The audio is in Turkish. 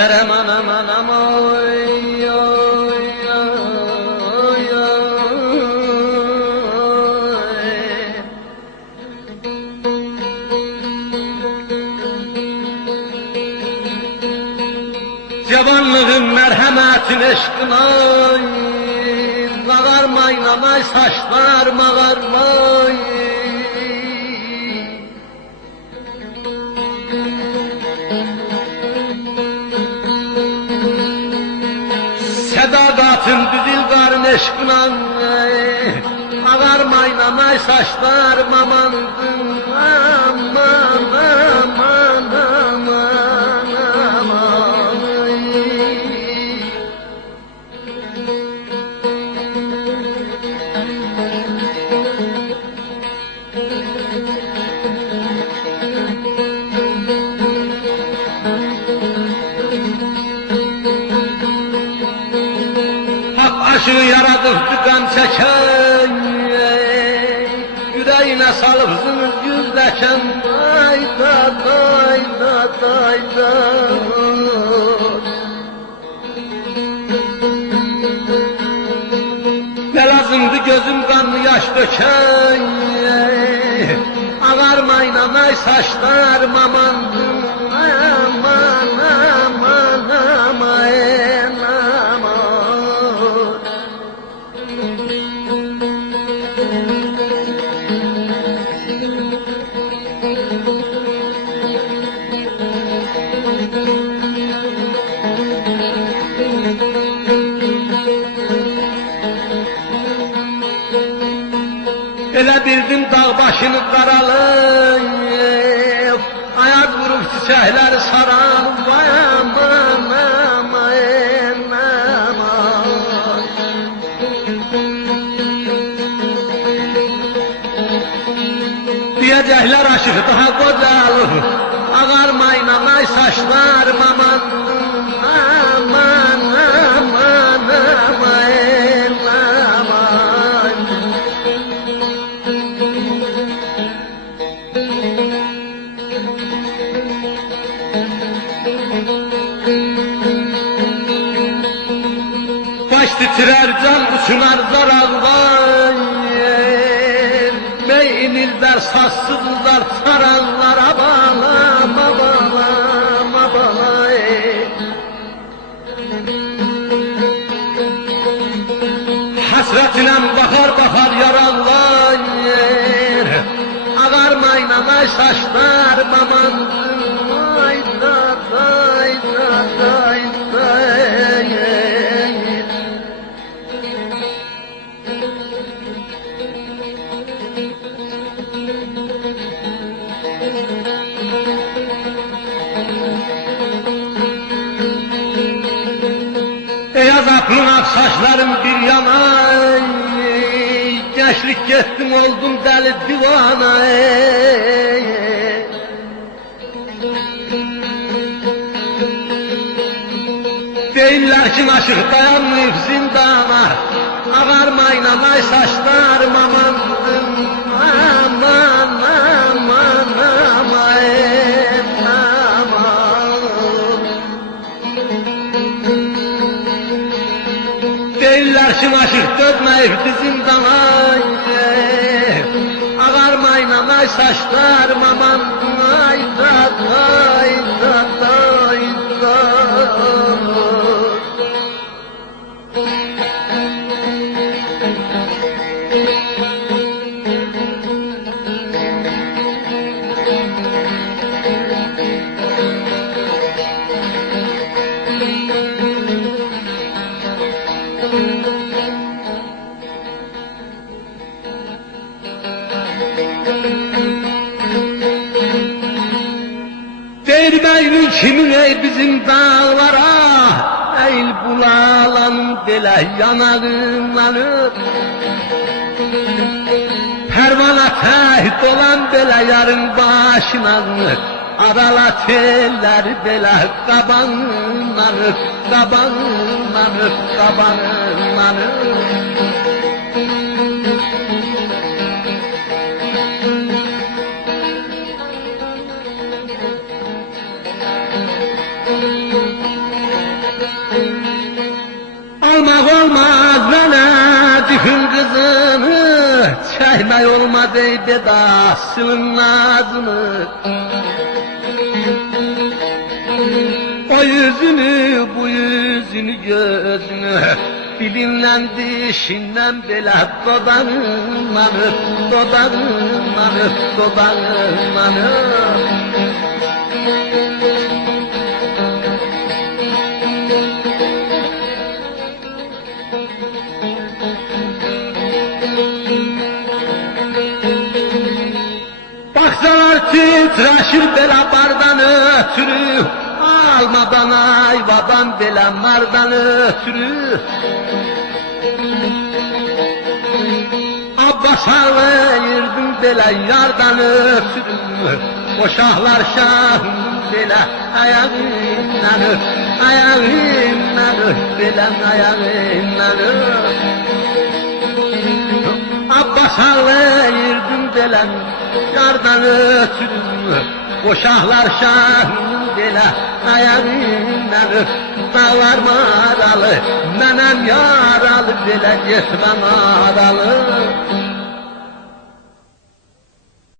Kerem anam anam oy oy oy oy. Cavanlığın merhametin eşkin oy. Mağarmayın amay saçlar mağarmay. Sedadatın düzülgarın eşkınan ağarmayın amay saçlar mamandın aman aman aman aman. Aşığı yaradıp tıkan çeken, yüreğine salıp zımız yüzleşen, dayda dayda dayda. Ne lazımdı gözüm kanlı yaş döken, ağarmayın amay saçlar mamandım, aman aman aman. Elə bildim dağ başını qaralıyıb, ayak vurup çiçəkləri saran, vay aman aman aman. Diyecəklər aşık daha qocalıb, ağarmayın amay saçlar maman, aman aman aman. Baş titrer can uçunar zararlar, meynilder sassızlar saranlar abalama balama balay. Hasretine bakar bakar yaranlar, ağarmayın amay saçlar mamandım, ayda dayda dayda. Beyaz aklın ak saçlarım bir yana, gençlik gettim oldum deli divana. Deyirlər ki aşık dayanmayıp zindana, ağarmayın amay saçlarım amandım, aman aman aman. Deyirlər ki aşık dözməyibdi zindana, ağarmayın amay saçlarım amandım, ayda dayda dayda. Değirmenin kimin ey bizim dağlara, eğil bulalanım belə yanarımlanır. Pervana təhd olan belə yarın başınanır, aralat eller belə qabanlanır, qabanlanır, qabanlanır. çəkmək olmadı bedasının nazını. O yüzünü, bu yüzünü, gözünü dilinlə, dişinlə belə dodağından öp, dodağından öp, dodağından öp. Baksalar titreşir belə bardan ötürü, almadan ayvadan belə mardan ötürü. Abbas ağlayırdım belə yardan ötürü, o şahlar şahım belə ayağımdan öp, ayağımdan öp, belə ayağımdan öp. Abbas ağlayırdım belə yardan ötürü, o şahlar şahım belə ayağımdan öp. Dağlar maralı, mənəm yaralı, belə getməm aralı.